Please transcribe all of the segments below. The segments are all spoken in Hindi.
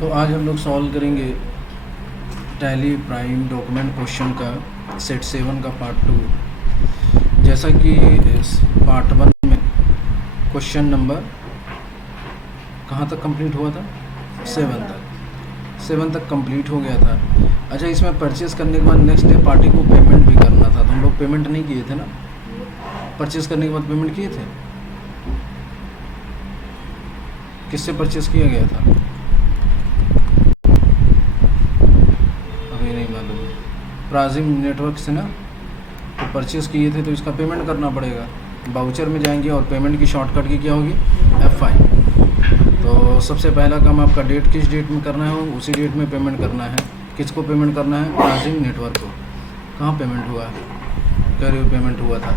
तो आज हम लोग सॉल्व करेंगे टैली प्राइम डॉक्यूमेंट क्वेश्चन का सेट 7 का पार्ट 2। जैसा कि इस पार्ट 1 में क्वेश्चन नंबर कहाँ तक कंप्लीट हुआ था, 7 तक कंप्लीट हो गया था। अच्छा, इसमें परचेज़ करने के बाद नेक्स्ट डे पार्टी को पेमेंट भी करना था, तो हम लोग पेमेंट नहीं किए थे ना। परचेज़ करने के बाद पेमेंट किए थे, किससे परचेज़ किया गया था अभी नहीं मालूम है। प्राजिम नेटवर्क से ना, तो परचेज़ किए थे तो इसका पेमेंट करना पड़ेगा। बाउचर में जाएंगे और पेमेंट की शॉर्टकट की क्या होगी, F5। तो सबसे पहला काम आपका डेट किस डेट में करना है, उसी डेट में पेमेंट करना है। किसको पेमेंट करना है, प्राजिम नेटवर्क को। कहाँ पेमेंट हुआ है, करियर पेमेंट हुआ था।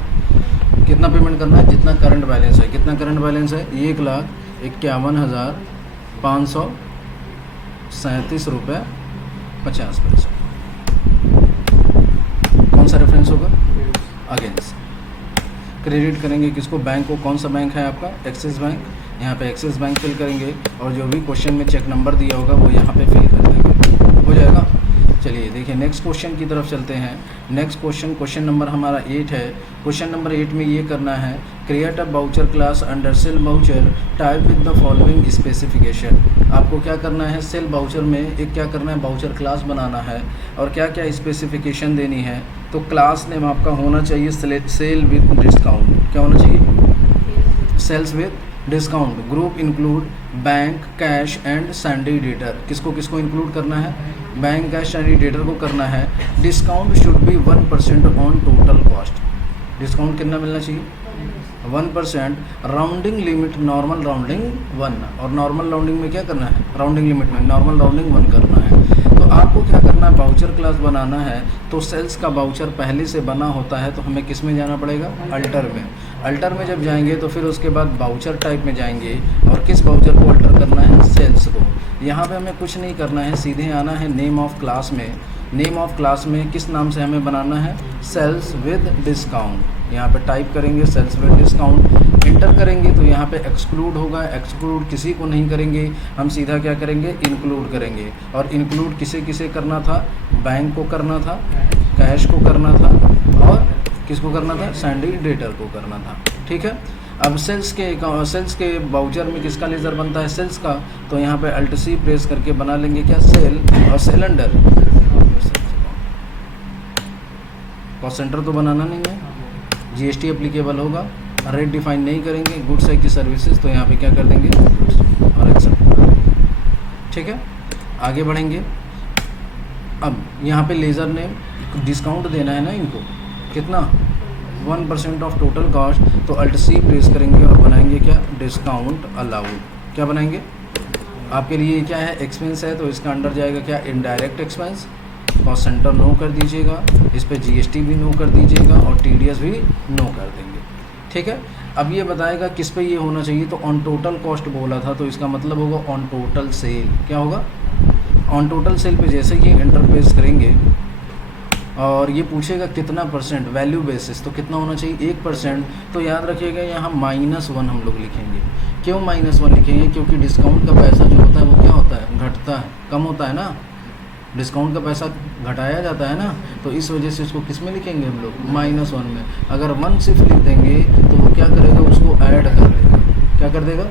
कितना पेमेंट करना है, जितना करंट बैलेंस है। कितना करंट बैलेंस है, 1,51,537 रुपये 50 पैसे। कौन सा रेफरेंस होगा, अगेंस्ट। क्रेडिट करेंगे किसको, बैंक को। कौन सा बैंक है आपका, एक्सिस बैंक। यहाँ पे एक्सिस बैंक फिल करेंगे और जो भी क्वेश्चन में चेक नंबर दिया होगा वो यहाँ पे फिल कर देंगे, हो जाएगा। चलिए देखिए नेक्स्ट क्वेश्चन की तरफ चलते हैं। नेक्स्ट क्वेश्चन नंबर हमारा 8 है। क्वेश्चन नंबर 8 में ये करना है, create a voucher class under sale voucher type with the following specification. आपको क्या करना है, सेल बाउचर में एक क्या करना है, बाउचर क्लास बनाना है और क्या क्या स्पेसिफिकेशन देनी है। तो क्लास नेम आपका होना चाहिए सेल विद डिस्काउंट। क्या होना चाहिए, sales with discount. Group include bank, cash and sundry debtor. किसको किसको इंक्लूड करना है, बैंक, कैश, सैंडी डेटर को करना है। Discount should be 1% on total cost. Discount कितना मिलना चाहिए, 1%। राउंडिंग लिमिट नॉर्मल राउंडिंग 1, और नॉर्मल राउंडिंग में क्या करना है, राउंडिंग लिमिट में नॉर्मल राउंडिंग 1 करना है। तो आपको क्या करना है, बाउचर क्लास बनाना है। तो सेल्स का बाउचर पहले से बना होता है, तो हमें किस में जाना पड़ेगा, अल्टर में। अल्टर में जब जाएंगे तो फिर उसके बाद बाउचर टाइप में जाएंगे और किस बाउचर को अल्टर करना है, सेल्स को। यहाँ पे हमें कुछ नहीं करना है, सीधे आना है नेम ऑफ क्लास में। नेम ऑफ क्लास में किस नाम से हमें बनाना है, सेल्स विद डिस्काउंट। यहाँ पे टाइप करेंगे सेल्स विद डिस्काउंट, इंटर करेंगे तो यहाँ पे एक्सक्लूड होगा। एक्सक्लूड किसी को नहीं करेंगे, हम सीधा क्या करेंगे, इंक्लूड करेंगे। और इंक्लूड किसे किसे करना था, बैंक को करना था, कैश को करना था और किसको करना था, सैंडी डेटर को करना था। ठीक है। अब सेल्स के बाउचर में किसका लेज़र बनता है, सेल्स का। तो यहाँ पे अल्ट सी प्रेस करके बना लेंगे क्या, सेल, और सेल अंडर कॉस्ट सेंटर तो बनाना नहीं है, जीएसटी एप्लीकेबल होगा। रेट डिफाइन नहीं करेंगे, गुड्स है की सर्विसेज, तो यहाँ पे क्या कर देंगे, और एक्सेप्ट। ठीक है, आगे बढ़ेंगे। अब यहाँ पे लेज़र ने डिस्काउंट देना है ना इनको, कितना, 1% ऑफ टोटल कॉस्ट। तो अल्ट सी प्रेस करेंगे और बनाएंगे क्या, डिस्काउंट अलाउड। क्या बनाएंगे, आपके लिए क्या है, एक्सपेंस है, तो इसका अंडर जाएगा क्या, indirect expense. Cost centre no कर दीजिएगा, इस पे जीएसटी भी नो कर दीजिएगा और टीडीएस भी नो कर देंगे। ठीक है। अब ये बताएगा किस पे ये होना चाहिए, तो ऑन टोटल कॉस्ट बोला था, तो इसका मतलब होगा ऑन टोटल सेल। क्या होगा, ऑन टोटल सेल पे जैसे ये एंटर प्रेस करेंगे और ये पूछेगा कितना परसेंट, वैल्यू बेसिस, तो कितना होना चाहिए, 1%। तो याद रखिएगा यहाँ -1 हम लोग लिखेंगे। क्यों -1 लिखेंगे, क्योंकि डिस्काउंट का पैसा जो होता है वो क्या होता है, घटता है, कम होता है ना। डिस्काउंट का पैसा घटाया जाता है ना, तो इस वजह से इसको किस में लिखेंगे हम लोग, -1 में। अगर 1 सिर्फ लिख देंगे तो वो क्या करेगा, उसको ऐड कर देगा। क्या कर देगा,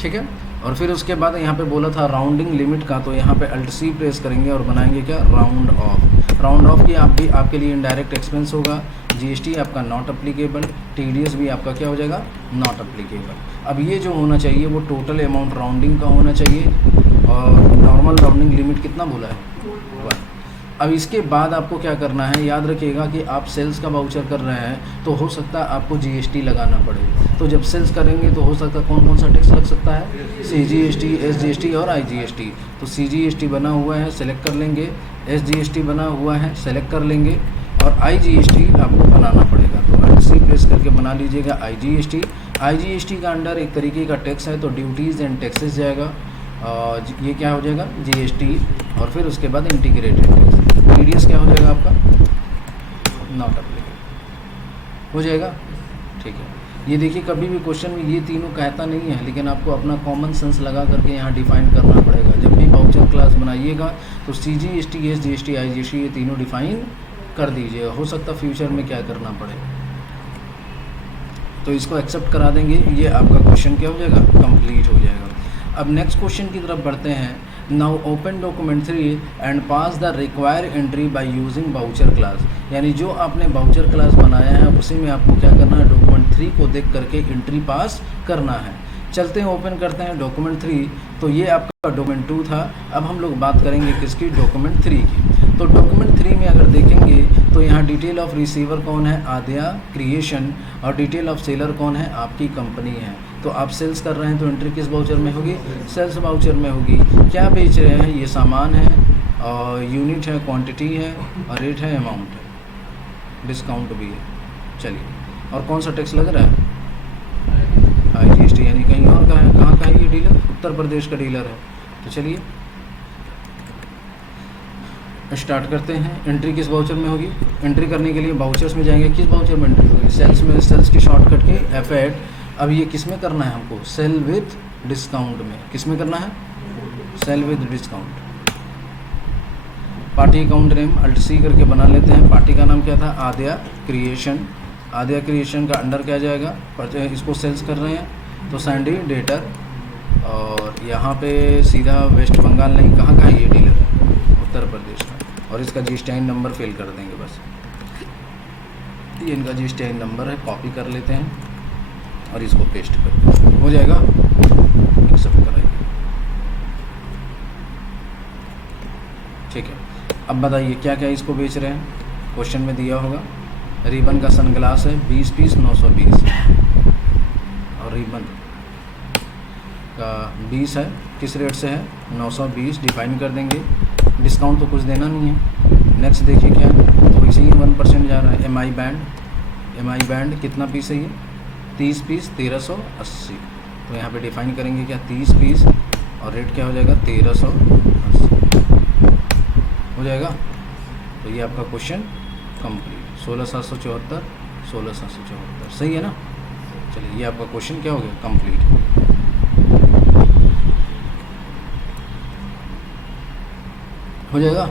ठीक है। और फिर उसके बाद यहाँ पे बोला था राउंडिंग लिमिट का, तो यहाँ पे अल्ट सी प्रेस करेंगे और बनाएंगे क्या, राउंड ऑफ। राउंड ऑफ की आप भी आपके लिए इनडायरेक्ट एक्सपेंस होगा, जीएसटी आपका नॉट अप्लीकेबल, टीडीएस भी आपका क्या हो जाएगा, नॉट अप्लीकेबल। अब ये जो होना चाहिए वो टोटल अमाउंट राउंडिंग का होना चाहिए, और नॉर्मल राउंडिंग लिमिट कितना बोला है, 1। अब इसके बाद आपको क्या करना है, याद रखिएगा कि आप सेल्स का बाउचर कर रहे हैं तो हो सकता है आपको जीएसटी लगाना पड़े। तो जब सेल्स करेंगे तो हो सकता है कौन कौन सा टैक्स लग सकता है, सीजीएसटी, एसजीएसटी और आईजीएसटी। तो सीजीएसटी बना हुआ है, सेलेक्ट कर लेंगे। एसजीएसटी बना हुआ है, सेलेक्ट कर लेंगे। और आईजीएसटी आपको बनाना पड़ेगा, तो अल्ट सी प्रेस करके बना लीजिएगा आईजीएसटी। आईजीएसटी का अंडर एक तरीके का टैक्स है, तो ड्यूटीज़ एंड टैक्सेस जाएगा, और ये क्या हो जाएगा, जीएसटी, और फिर उसके बाद इंटीग्रेटेड टैक्स। टीडीएस क्या हो जाएगा आपका, नॉट अप्लीकेबल, हो जाएगा। ठीक है, ये देखिए कभी भी क्वेश्चन में ये तीनों कहता नहीं है, लेकिन आपको अपना कॉमन सेंस लगा करके यहाँ डिफाइन करना पड़ेगा। जब भी वाउचर क्लास बनाइएगा तो CGST, SGST, IGST ये तीनों डिफाइन कर दीजिएगा। हो सकता फ्यूचर में क्या करना पड़े, तो इसको एक्सेप्ट करा देंगे, ये आपका क्वेश्चन क्या हो जाएगा, कंप्लीट हो जाएगा। अब नेक्स्ट क्वेश्चन की तरफ बढ़ते हैं। Now open document 3 and pass the required entry by using voucher class. यानी जो आपने वाउचर क्लास बनाया है उसी में आपको क्या करना है, डॉक्यूमेंट 3 को देख करके एंट्री पास करना है। चलते हैं ओपन करते हैं डॉक्यूमेंट 3। तो ये आपका डॉक्यूमेंट 2 था। अब हम लोग बात करेंगे किसकी, डॉक्यूमेंट 3 की। तो डॉक्यूमेंट 3 में अगर देखेंगे तो यहाँ डिटेल ऑफ रिसीवर कौन है, आद्या क्रिएशन, और डिटेल ऑफ सेलर कौन है, आपकी कंपनी है। तो आप सेल्स कर रहे हैं तो एंट्री किस वाउचर में होगी, सेल्स वाउचर में होगी। क्या बेच रहे हैं, ये सामान है और यूनिट है, क्वांटिटी है और रेट है, अमाउंट है, डिस्काउंट भी है। चलिए, और कौन सा टैक्स लग रहा है, IGST, यानी कहीं और का है। कहाँ का है ये डीलर, उत्तर प्रदेश का डीलर है। तो चलिए स्टार्ट करते हैं। एंट्री किस वाउचर में होगी, एंट्री करने के लिए वाउचर्स में जाएंगे, किस वाउचर में एंट्री होगी, सेल्स में। सेल्स की शॉर्टकट की F8। अब ये किस में करना है हमको, सेल विथ डिस्काउंट में। किस में करना है, sale with discount. Party account name Alt+C करके बना लेते हैं। पार्टी का नाम क्या था, आद्या क्रिएशन। आद्या क्रिएशन का अंडर क्या जाएगा, इसको सेल्स कर रहे हैं तो सैंडी डेटर, और यहाँ पे सीधा वेस्ट बंगाल नहीं, कहाँ का है ये डीलर, उत्तर प्रदेश का। और इसका GSTIN नंबर फिल कर देंगे बस, ये इनका GSTIN नंबर है, कॉपी कर लेते हैं और इसको पेस्ट कर हो जाएगा, एक्सेप्ट कराइए। ठीक है, अब बताइए क्या क्या इसको बेच रहे हैं, क्वेश्चन में दिया होगा। रिबन का सनग्लास है 20 पीस 920, और रिबन का 20 है, किस रेट से है, 920, डिफाइन कर देंगे। डिस्काउंट तो कुछ देना नहीं है। नेक्स्ट देखिए क्या है, तो इसी 1% जा रहा है। MI बैंड कितना पीस है ये, 30 पीस 1380। तो यहाँ पे डिफाइन करेंगे क्या, 30 पीस, और रेट क्या हो जाएगा, 1380 हो जाएगा। तो ये आपका क्वेश्चन कंप्लीट। 16774, 16774 सही है ना। चलिए, ये आपका क्वेश्चन क्या हो गया, कंप्लीट हो जाएगा।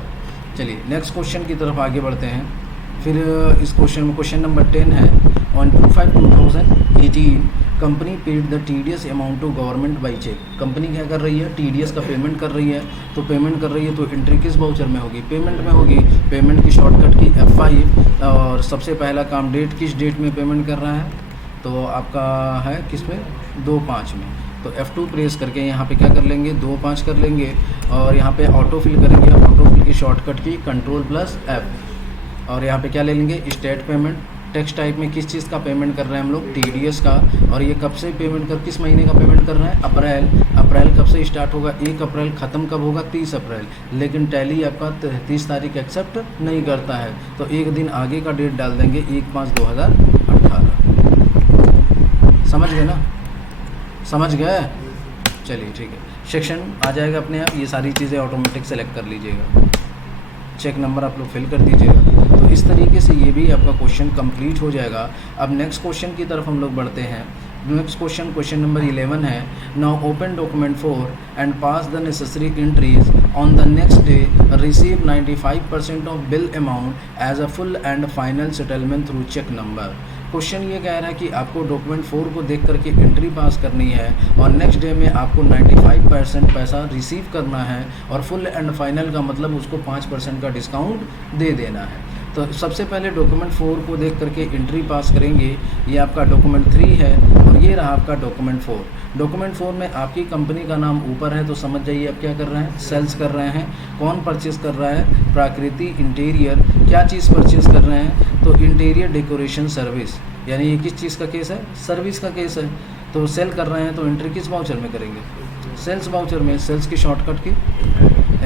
चलिए नेक्स्ट क्वेश्चन की तरफ आगे बढ़ते हैं। फिर इस क्वेश्चन में क्वेश्चन नंबर 10 है। On 25/2018 company paid the TDS amount to government by cheque. Company क्या कर रही है, TDS का पेमेंट कर रही है। तो पेमेंट कर रही है तो एंट्री किस वाउचर में होगी, पेमेंट में होगी। पेमेंट की शॉर्टकट की F5, और सबसे पहला काम डेट, किस डेट में पेमेंट कर रहा है, तो आपका है किस में, 2/5 में। तो F2 प्रेस करके यहाँ पे क्या कर लेंगे, 2/5 कर लेंगे, और यहाँ पे ऑटो फिल करेंगे। ऑटो फिल की शॉर्टकट की Ctrl+F, और यहाँ पे क्या ले लेंगे, स्टेट पेमेंट। टेक्स्ट टाइप में किस चीज़ का पेमेंट कर रहे हैं हम लोग, TDS का। और ये कब से पेमेंट कर, किस महीने का पेमेंट कर रहे हैं, अप्रैल। अप्रैल कब से स्टार्ट होगा, 1 अप्रैल, ख़त्म कब होगा, 30 अप्रैल। लेकिन टैली आपका 30 तारीख एक्सेप्ट नहीं करता है, तो एक दिन आगे का डेट डाल देंगे, 1/5/2018। समझ गए ना, समझ गए। चलिए ठीक है, सेक्शन आ जाएगा अपने आप। ये सारी चीज़ें ऑटोमेटिक सेलेक्ट कर लीजिएगा, चेक नंबर आप लोग फिल कर दीजिएगा। तो इस तरीके से ये भी आपका क्वेश्चन कंप्लीट हो जाएगा। अब नेक्स्ट क्वेश्चन की तरफ हम लोग बढ़ते हैं। नेक्स्ट क्वेश्चन, क्वेश्चन नंबर 11 है। Now open document 4 and pass the necessary entries on the next day, receive 95% of bill amount as a full and final settlement through cheque number. Question ये कह रहा है कि आपको डॉक्यूमेंट 4 को देख करके एंट्री पास करनी है, और नेक्स्ट डे में आपको 95% पैसा रिसीव करना है, और फुल एंड फाइनल का मतलब उसको 5% का डिस्काउंट दे देना है। तो सबसे पहले डॉक्यूमेंट 4 को देख करके एंट्री पास करेंगे। ये आपका डॉक्यूमेंट 3 है, और ये रहा आपका डॉक्यूमेंट 4। डॉक्यूमेंट 4 में आपकी कंपनी का नाम ऊपर है, तो समझ जाइए आप क्या कर रहे हैं, सेल्स कर रहे हैं। कौन परचेज़ कर रहा है, प्राकृति इंटीरियर। क्या चीज़ परचेज़ कर रहे हैं, तो इंटीरियर डेकोरेशन सर्विस, यानी ये किस चीज़ का केस है, सर्विस का केस है। तो सेल कर रहे हैं तो एंट्री किस वाउचर में करेंगे, सेल्स वाउचर में। सेल्स की शॉर्टकट की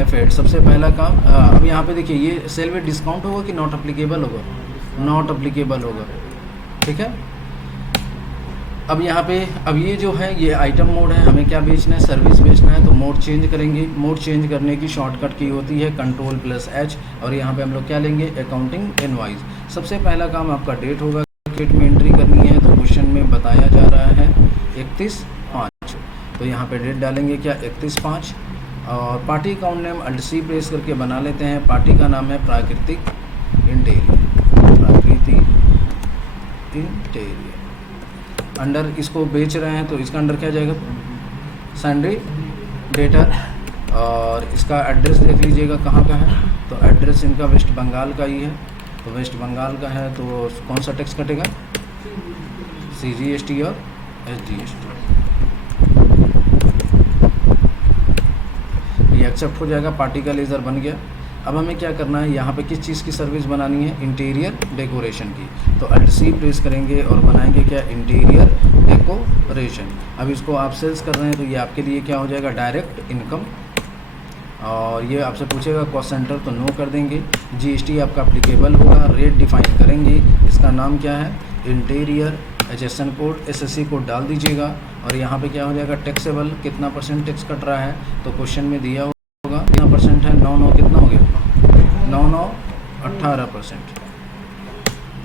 F8, सबसे पहला काम। अब यहाँ पे देखिए, ये सेल विद डिस्काउंट होगा कि नॉट अप्लीकेबल होगा, नॉट अप्लीकेबल होगा, ठीक है। अब यहाँ पे, अब ये जो है ये आइटम मोड है, हमें क्या बेचना है, सर्विस बेचना है। तो मोड चेंज करेंगे। मोड चेंज करने की शॉर्टकट की होती है Ctrl+H, और यहाँ पे हम लोग क्या लेंगे, अकाउंटिंग इनवॉइस। सबसे पहला काम आपका डेट होगा, डेट में एंट्री करनी है तो क्वेश्चन में बताया जा रहा है 31/5। तो यहाँ पे डेट डालेंगे क्या 31/5। और party account name alt C press करके बना लेते हैं। पार्टी का नाम है प्राकृतिक इंटीरियर, प्राकृतिक इंटीरियर। अंडर इसको बेच रहे हैं तो इसका अंडर क्या जाएगा, सैंड्री डेटर। और इसका एड्रेस देख लीजिएगा कहाँ का है, तो एड्रेस इनका वेस्ट बंगाल का ही है। तो वेस्ट बंगाल का है तो कौन सा टैक्स कटेगा, CGST और SGST। ये एक्सेप्ट हो जाएगा, पार्टी का लेज़र बन गया। अब हमें क्या करना है, यहाँ पे किस चीज़ की सर्विस बनानी है, इंटीरियर डेकोरेशन की। तो अल्ट सी प्रेस करेंगे और बनाएंगे क्या, इंटीरियर डेकोरेशन। अब इसको आप सेल्स कर रहे हैं तो ये आपके लिए क्या हो जाएगा, डायरेक्ट इनकम। और ये आपसे पूछेगा कॉस्ट सेंटर तो नो कर देंगे। GST आपका अप्लीकेबल होगा। रेट डिफाइन करेंगे, इसका नाम क्या है, interior. HSN code SSC code डाल दीजिएगा। और यहाँ पे क्या हो जाएगा, टैक्सेबल कितना % टैक्स कट रहा है, तो क्वेश्चन में दिया होगा कितना % है, 9 कितना हो गया, 9 18%।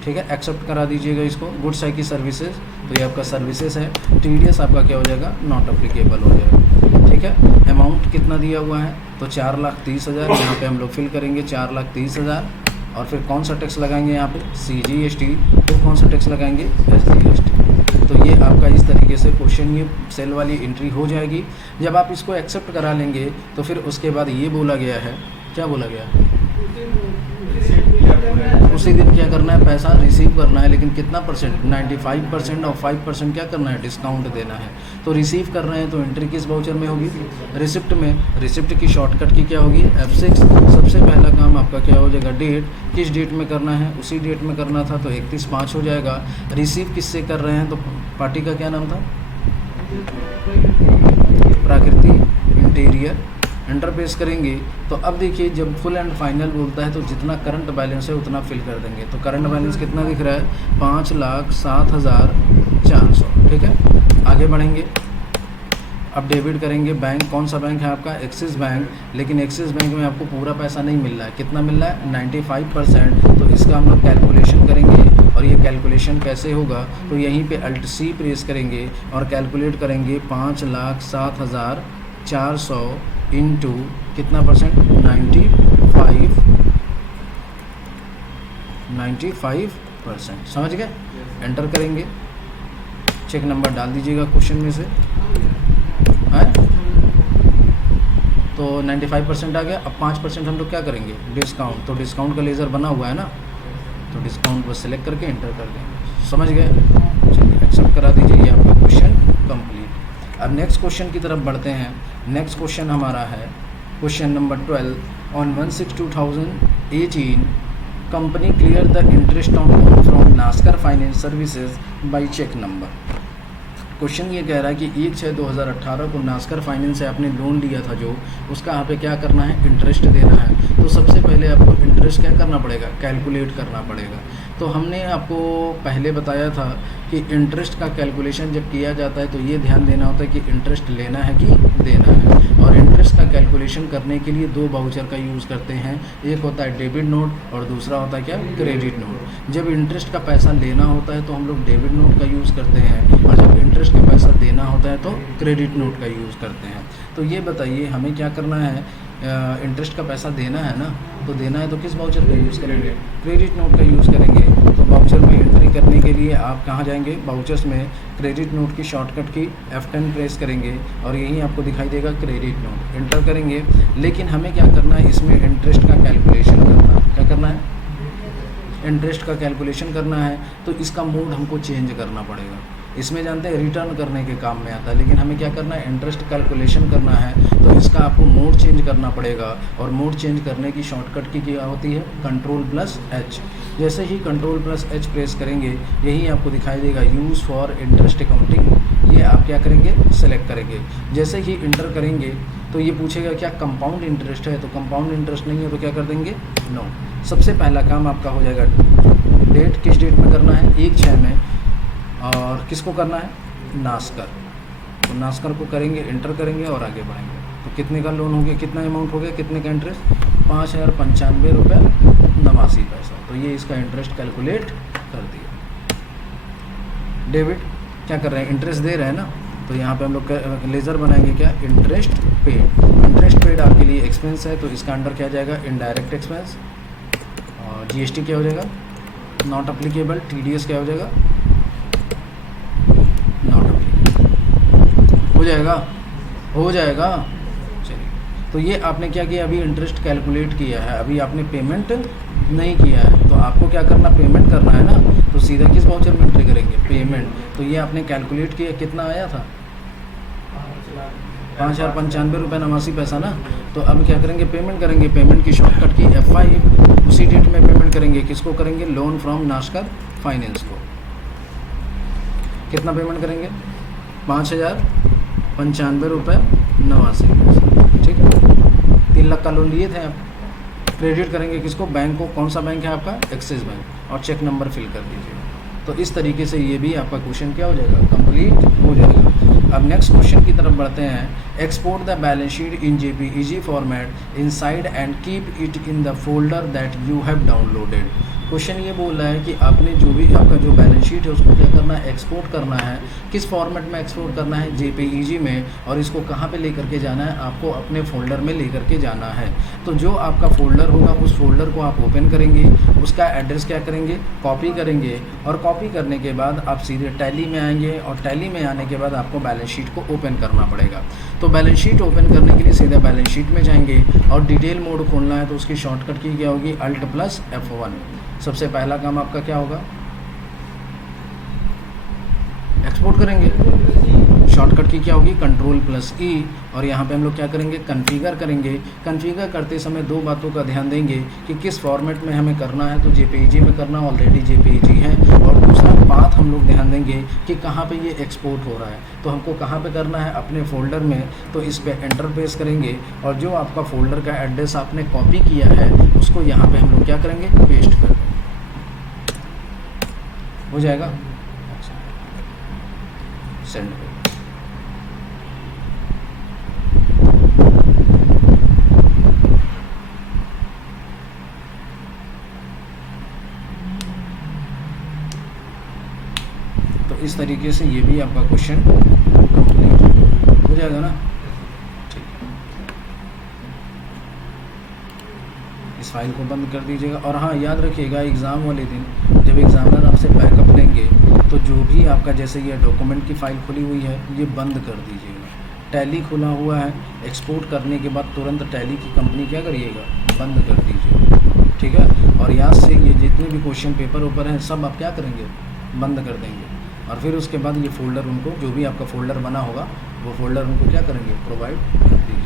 ठीक है, एक्सेप्ट करा दीजिएगा इसको। गुड साइकिल सर्विसेज, तो ये आपका सर्विसेज है। TDS आपका क्या हो जाएगा, नॉट अप्लीकेबल हो जाएगा। ठीक है, अमाउंट कितना दिया हुआ है, तो 4,30,000। यहाँ पे हम लोग फिल करेंगे 4,30,000। और फिर कौन सा टैक्स लगाएंगे यहाँ पे, CGST। फिर कौन सा टैक्स लगाएंगे, SGST। तो ये आपका इस तरीके से क्वेश्चन, ये सेल वाली एंट्री हो जाएगी। जब आप इसको एक्सेप्ट करा लेंगे तो फिर उसके बाद ये बोला गया है, क्या बोला गया है, उसी दिन क्या करना है, पैसा रिसीव करना है। लेकिन कितना %, 95% और 5% क्या करना है, डिस्काउंट देना है। तो रिसीव कर रहे हैं तो एंट्री किस वाउचर में होगी, रिसिप्ट में। रिसिप्ट की शॉर्टकट की क्या होगी, F6। सबसे पहला काम आपका क्या हो जाएगा, डेट, किस डेट में करना है, उसी डेट में करना था तो 31/5 हो जाएगा। रिसीव किससे कर रहे हैं, तो पार्टी का क्या नाम था, प्राकृतिक इंटीरियर। एंटर प्रेस करेंगे तो अब देखिए जब फुल एंड फाइनल बोलता है तो जितना करंट बैलेंस है उतना फिल कर देंगे। तो करंट बैलेंस कितना दिख रहा है, 5,07,400। ठीक है, आगे बढ़ेंगे। अब डेबिट करेंगे। बैंक कौन सा बैंक है आपका, एक्सिस बैंक। लेकिन एक्सिस बैंक में आपको पूरा पैसा नहीं मिल रहा है, कितना मिल रहा है, 95%। तो इसका हम लोग कैलकुलेशन करेंगे। और ये कैलकुलेशन कैसे होगा, तो यहीं पे अल्ट सी प्रेस करेंगे और कैलकुलेट करेंगे 5,07,400 इंटू कितना %, 95%। समझ गए, एंटर करेंगे। चेक नंबर डाल दीजिएगा क्वेश्चन में से है। तो 95% आ गया। अब 5% हम लोग क्या करेंगे, डिस्काउंट। तो डिस्काउंट का लेज़र बना हुआ है ना, तो डिस्काउंट बस सेलेक्ट करके एंटर कर देंगे। समझ गए, चलिए एक्सेप्ट करा दीजिए, ये आपका क्वेश्चन कंप्लीट। अब नेक्स्ट क्वेश्चन की तरफ बढ़ते हैं। नेक्स्ट क्वेश्चन हमारा है question number 12। On 1/6/2018 company clear the interest on loan from Naskar finance services by cheque number. Question ये कह रहा है कि 1/6/2018 को नास्कर फाइनेंस से आपने लोन लिया था जो, उसका यहाँ पे क्या करना है, इंटरेस्ट देना है। तो सबसे पहले आपको इंटरेस्ट क्या करना पड़ेगा, कैलकुलेट करना पड़ेगा। तो हमने आपको पहले बताया था कि इंटरेस्ट का कैलकुलेशन जब किया जाता है तो ये ध्यान देना होता है कि इंटरेस्ट लेना है कि देना है। और इंटरेस्ट का कैलकुलेशन करने के लिए 2 वाउचर का यूज़ करते हैं, एक होता है डेबिट नोट और दूसरा होता है क्या, क्रेडिट नोट। जब इंटरेस्ट का पैसा लेना होता है तो हम लोग डेबिट नोट का यूज़ करते हैं, और जब इंटरेस्ट का पैसा देना होता है तो क्रेडिट नोट का यूज़ करते हैं। तो ये बताइए हमें क्या करना है, इंटरेस्ट का पैसा देना है ना, तो देना है तो किस वाउचर का यूज़ करेंगे, क्रेडिट नोट का यूज़ करेंगे। तो वाउचर में एंट्री करने के लिए आप कहाँ जाएंगे, वाउचर्स में क्रेडिट नोट की शॉर्टकट की F10 प्रेस करेंगे और यहीं आपको दिखाई देगा क्रेडिट नोट, एंटर करेंगे। लेकिन हमें क्या करना है, इसमें इंटरेस्ट का कैलकुलेशन करना है। क्या करना है, इंटरेस्ट का कैलकुलेशन करना है। तो इसका मोड हमको चेंज करना पड़ेगा। इसमें जानते हैं रिटर्न करने के काम में आता है, लेकिन हमें क्या करना है, इंटरेस्ट कैलकुलेशन करना है। तो इसका आपको मोड चेंज करना पड़ेगा। और मोड चेंज करने की शॉर्टकट की क्या होती है, Ctrl+H। जैसे ही Ctrl+H प्रेस करेंगे यही आपको दिखाई देगा यूज़ फॉर इंटरेस्ट अकाउंटिंग। ये आप क्या करेंगे, सेलेक्ट करेंगे। जैसे ही इंटर करेंगे तो ये पूछेगा क्या कंपाउंड इंटरेस्ट है, तो कंपाउंड इंटरेस्ट नहीं है तो क्या कर देंगे, नो। सबसे पहला काम आपका हो जाएगा डेट, किस डेट में करना है, 1/6 में। और किसको करना है, नास्कर। तो नास्कर को करेंगे, एंटर करेंगे और आगे बढ़ेंगे। तो कितने का लोन हो गया, कितना अमाउंट हो गया, कितने का इंटरेस्ट, 5,095 रुपये 89 पैसा। तो ये इसका इंटरेस्ट कैलकुलेट कर दिया। डेबिट क्या कर रहे हैं, इंटरेस्ट दे रहे हैं ना, तो यहाँ पे हम लोग लेज़र बनाएंगे क्या, इंटरेस्ट पेड। इंटरेस्ट पेड आपके लिए एक्सपेंस है, तो इसका अंडर क्या जाएगा, इनडायरेक्ट एक्सपेंस। और जीएसटी क्या हो जाएगा, नॉट अप्लीकेबल। टीडीएस क्या हो जाएगा, नॉट अप्लीकेबल। हो जाएगा। चलिए, तो ये आपने क्या किया, अभी इंटरेस्ट कैलकुलेट किया है, अभी आपने पेमेंट नहीं किया है, तो आपको क्या करना, पेमेंट करना है ना, तो सीधा किस वाउचर में एंट्री करेंगे, पेमेंट। तो ये आपने कैलकुलेट किया, कितना आया था, 5,095 रुपये 89 पैसा ना। तो अब क्या करेंगे, पेमेंट करेंगे। पेमेंट की शॉर्टकट की F5, उसी डेट में पेमेंट करेंगे। किसको करेंगे, लोन फ्रॉम नास्कर फाइनेंस को। कितना पेमेंट करेंगे, 5,095 रुपये 89 पैसे, ठीक है। 3 लाख का लोन लिए थे आप। क्रेडिट करेंगे किसको, बैंक को। कौन सा बैंक है आपका, एक्सिस बैंक, और चेक नंबर फिल कर दीजिएगा। तो इस तरीके से ये भी आपका क्वेश्चन क्या हो जाएगा, कंप्लीट हो जाएगा। अब नेक्स्ट क्वेश्चन की तरफ बढ़ते हैं। Export the balance sheet in JPEG format inside and keep it in the folder that you have downloaded. Question ये बोल रहा है कि आपने जो भी आपका जो बैलेंस शीट है उसको क्या करना है, एक्सपोर्ट करना है। किस फॉर्मेट में एक्सपोर्ट करना है, JPEG में। और इसको कहाँ पे लेकर के जाना है, आपको अपने फोल्डर में लेकर के जाना है। तो जो आपका फोल्डर होगा उस फोल्डर को आप ओपन करेंगे, उसका एड्रेस क्या करेंगे, कॉपी करेंगे। और कॉपी करने के बाद आप सीधे टैली में आएंगे, और टैली में आने के बाद आपको बैलेंस शीट को ओपन करना पड़ेगा। तो बैलेंस शीट ओपन करने के लिए सीधे बैलेंस शीट में जाएंगे, और डिटेल मोड खोलना है तो उसकी शॉर्टकट की क्या होगी, Alt+F1। सबसे पहला काम आपका क्या होगा, एक्सपोर्ट करेंगे। शॉर्टकट की क्या होगी, Ctrl+E। और यहाँ पे हम लोग क्या करेंगे, कन्फिगर करेंगे। कन्फिगर करते समय 2 बातों का ध्यान देंगे कि किस फॉर्मेट में हमें करना है। तो JPEG में करना, ऑलरेडी JPEG है। और दूसरा बात हम लोग ध्यान देंगे कि कहाँ पे ये एक्सपोर्ट हो रहा है। तो हमको कहाँ पे करना है, अपने फोल्डर में। तो इस पर एंटर प्रेस करेंगे, और जो आपका फोल्डर का एड्रेस आपने कॉपी किया है उसको यहाँ पर हम लोग क्या करेंगे, पेस्ट कर देंगे। हो जाएगा, सेंड। तो इस तरीके से ये भी आपका क्वेश्चन कंप्लीट हो जाएगा ना, ठीक है। इस फाइल को बंद कर दीजिएगा। और हाँ, याद रखिएगा एग्ज़ाम वाले दिन जब एग्ज़ामिनर आपसे बैकअप लेंगे तो जो भी आपका, जैसे ये डॉक्यूमेंट की फ़ाइल खुली हुई है ये बंद कर दीजिएगा। टैली खुला हुआ है, एक्सपोर्ट करने के बाद तुरंत टैली की कंपनी क्या करिएगा, बंद कर दीजिएगा, ठीक है। और यहाँ से ये जितने भी क्वेश्चन पेपर ऊपर हैं सब आप क्या करेंगे, बंद कर देंगे। और फिर उसके बाद ये फ़ोल्डर उनको, जो भी आपका फ़ोल्डर बना होगा वो फ़ोल्डर उनको क्या करेंगे, प्रोवाइड कर दीजिए।